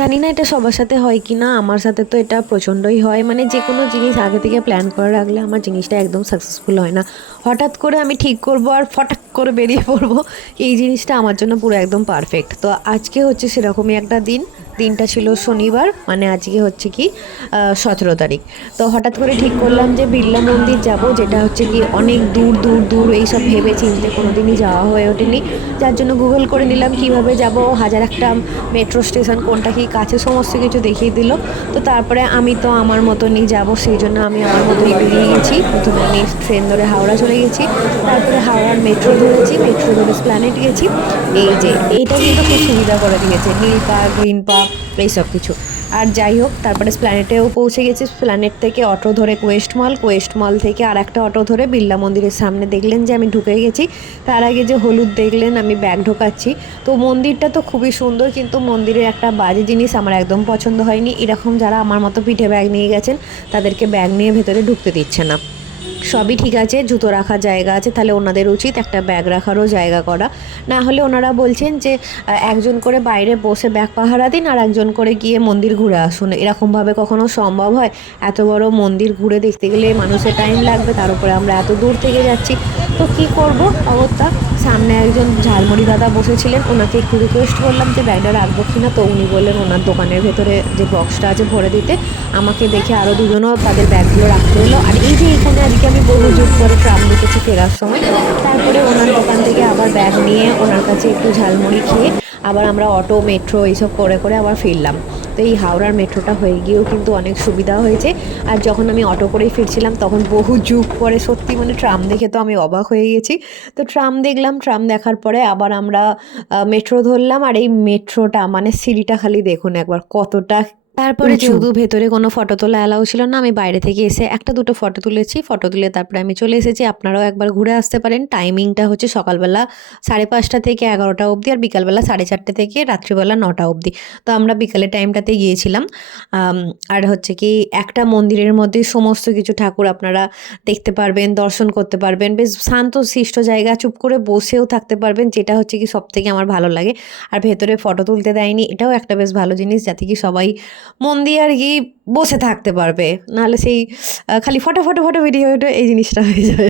জানি না এটা সবার সাথে হয় কি না, আমার সাথে তো এটা প্রচণ্ডই হয়। মানে যে কোনো জিনিস আগে থেকে প্ল্যান করে রাখলে আমার জিনিসটা একদম সাকসেসফুল হয় না। হঠাৎ করে আমি ঠিক করব আর ফটাক করে বেরিয়ে পড়বো, এই জিনিসটা আমার জন্য পুরো একদম পারফেক্ট। তো আজকে হচ্ছে সেরকমই একটা দিন। দিনটা ছিল শনিবার, মানে আজকে হচ্ছে কি 17 তারিখ। তো হঠাৎ করে ঠিক করলাম যে বিড়লা মন্দির যাব, যেটা হচ্ছে কি অনেক দূর দূর দূর, এইসব ভেবে চিনতে কোনোদিনই যাওয়া হয়ে ওঠেনি। যার জন্য গুগল করে নিলাম কিভাবে যাব, হাজার একটা মেট্রো স্টেশন কোনটা কি কাছে, সমস্ত কিছু দেখিয়ে দিল। তো তারপরে আমি তো আমার মতনই যাব, সেই জন্য আমি আমার মতোই বেরিয়ে গেছি। প্রথমে আমি ট্রেন ধরে হাওড়া চলে গেছি, তারপরে হাওড়ার মেট্রো ধরেছি, মেট্রো ধরে স্প্ল্যানেট গেছি। এই যে এইটা কিন্তু খুব সুবিধা করে দিয়েছে, নীল পার্ক, গ্রিন পার্ক, এইসব কিছু। আর যাই হোক, তারপরে স্প্ল্যানেটেও পৌঁছে গেছি। স্প্ল্যানেট থেকে অটো ধরে কোয়েস্ট মল, কোয়েস্ট মল থেকে আর একটা অটো ধরে বিড়লা মন্দিরের সামনে দেখলেন যে আমি ঢুকে গেছি। তার আগে যে হলুদ দেখলেন আমি ব্যাগ ঢোকাচ্ছি। তো মন্দিরটা তো খুবই সুন্দর, কিন্তু মন্দিরের একটা বাজে জিনিস আমার একদম পছন্দ হয়নি। এরকম যারা আমার মতো পিঠে ব্যাগ নিয়ে গেছেন তাদেরকে ব্যাগ নিয়ে ভেতরে ঢুকতে দিচ্ছে না। সবই ঠিক আছে, জুতো রাখার জায়গা আছে, তাহলে ওনাদের উচিত একটা ব্যাগ রাখারও জায়গা করা। না হলে ওনারা বলছেন যে একজন করে বাইরে বসে ব্যাগ পাহারা দিন আর একজন করে গিয়ে মন্দির ঘুরে আসুন। এরকমভাবে কখনো সম্ভব হয়? এত বড় মন্দির ঘুরে দেখতে গেলে মানুষের টাইম লাগবে, তার উপরে আমরা এত দূর থেকে যাচ্ছি। তো কি করব অগত্যা, সামনে একজন ঝালমুড়ি দাদা বসেছিলেন, ওনাকে একটু রিকোয়েস্ট করলাম যে ব্যাগটা রাখবো কিনা। তো উনি বললেন ওনার দোকানের ভেতরে যে বক্সটা আছে ভরে দিতে। আমাকে দেখে আরও দুজনও তাদের ব্যাগগুলো রাখতে হলো। আর এই যে এখানে আজকে আমি বহু যুগ পরে ট্রাম দেখেছি ফেরার সময়। তারপরে ওনার দোকান থেকে আবার ব্যাগ নিয়ে ওনার কাছে একটু ঝালমুড়ি খেয়ে আবার আমরা অটো, মেট্রো এইসব করে করে আবার ফিরলাম। তো এই হাওড়ার মেট্রোটা হয়ে গিয়েও কিন্তু অনেক সুবিধা হয়েছে। আর যখন আমি অটো করেই ফিরছিলাম তখন বহু যুগ পরে সত্যি মানে ট্রাম দেখে তো আমি অবাক হয়ে গেছি। তো ট্রাম দেখলাম, ট্রাম দেখার পরে আবার আমরা মেট্রো ধরলাম। আর এই মেট্রোটা মানে সিঁড়িটা খালি দেখুন একবার কতটা। তারপরে উঁচু। যেহেতু ভেতরে কোনো ফটো তোলা অ্যালাউ ছিল না, আমি বাইরে থেকে এসে একটা দুটো ফটো তুলেছি। ফটো তুলে তারপরে আমি চলে এসেছি। আপনারাও একবার ঘুরে আসতে পারেন। টাইমিংটা হচ্ছে সকালবেলা 5:30 থেকে 11টা অবধি, আর বিকালবেলা 4:30 থেকে রাত্রিবেলা 9টা অবধি। তো আমরা বিকালের টাইমটাতে গিয়েছিলাম। আম, আর হচ্ছে কি একটা মন্দিরের মধ্যে সমস্ত কিছু ঠাকুর আপনারা দেখতে পারবেন, দর্শন করতে পারবেন। বেশ শান্ত শিষ্ট জায়গা, চুপ করে বসেও থাকতে পারবেন, যেটা হচ্ছে কি সবথেকে আমার ভালো লাগে। আর ভেতরে ফটো তুলতে দেয়নি, এটাও একটা বেশ ভালো জিনিস, যাতে কি সবাই মন দিয়ে আর কি বসে থাকতে পারবে। নাহলে সেই খালি ফটো ফটো ফটো ভিডিও এই জিনিসটা হয়ে যাবে।